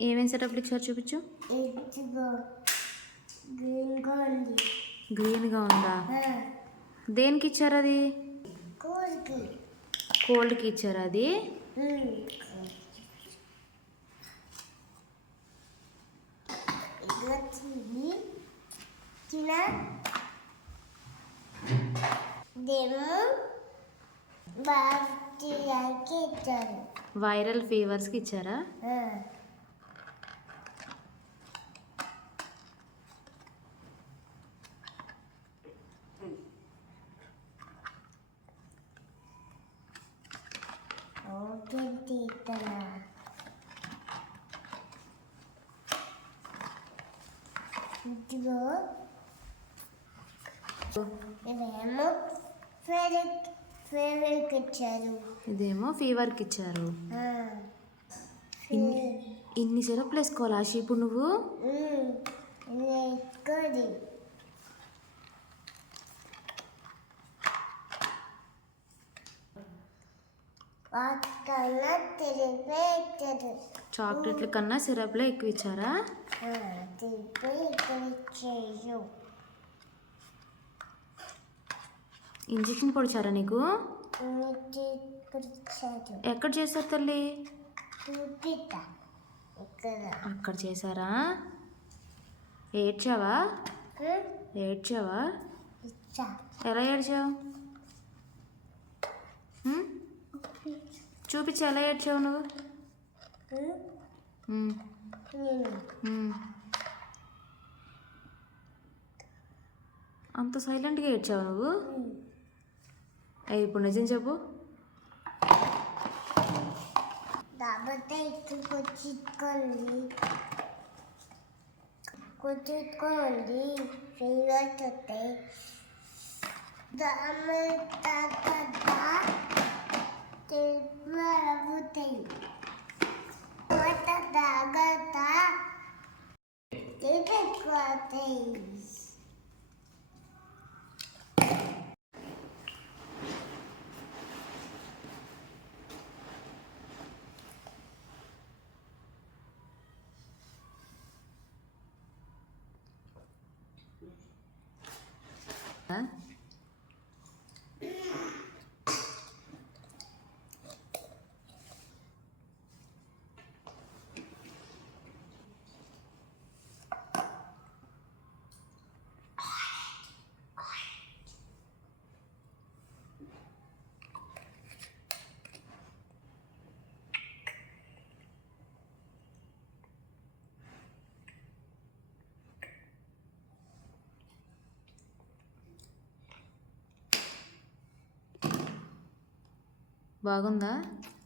ఏమేమి సెటప్లు ఇచ్చారు చూపించు. గ్రీన్గా ఉంది. దేనికి ఇచ్చారు అది? కూరకి కోల్డ్కి ఇచ్చారు అది? ఇదిగో తిని వైరల్ ఫీవర్స్కి ఇచ్చారా? ఓకే ఇదిగో ఇదేమో ఫేవరెట్ ఫేవరెట్ ఇచ్చారు. ఇదేమో ఫీవర్కి ఇచ్చారు. ఇన్ని సిరప్లు వేసుకోవాలా షీపు నువ్వు? చాక్లెట్ల కన్నా సిరప్లే ఎక్కువ ఇచ్చారా. ఇంజెక్షన్ పొడిచారా నీకు? ఎక్కడ చేశారు తల్లి? అక్కడ చేశారా? ఏడ్చావా? ఏడ్చావా? ఎలా ఏడ్చావు? చూపించి ఎలా ఏడ్చావు నువ్వు. అంత సైలెంట్గా ఏడ్చావు నువ్వు? ఇప్పుడు నిజం చెప్పు. కూర్చుకోండి ఇక్కడ ఫీవర్స్ వస్తాయి దాని జాగ్రత్త ఎక్కువ బాగుందా మంది